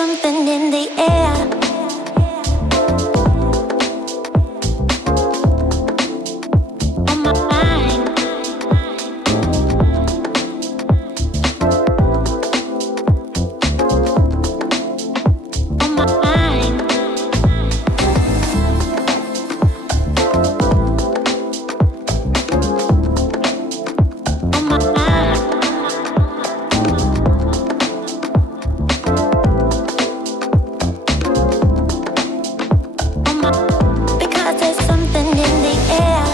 something in the air. On my mind. On my mind. On my mind. Because there's something in the air.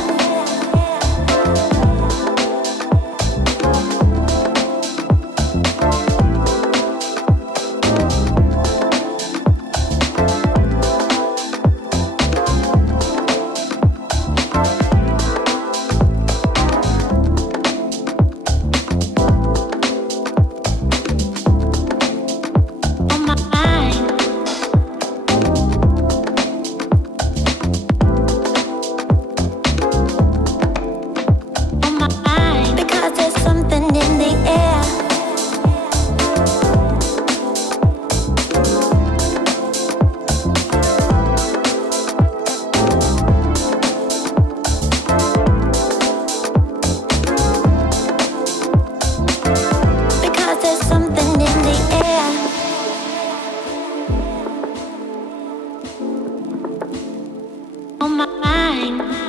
On my mind. On my mind. Because there's something in the air. Because there's something in the air. On my mind.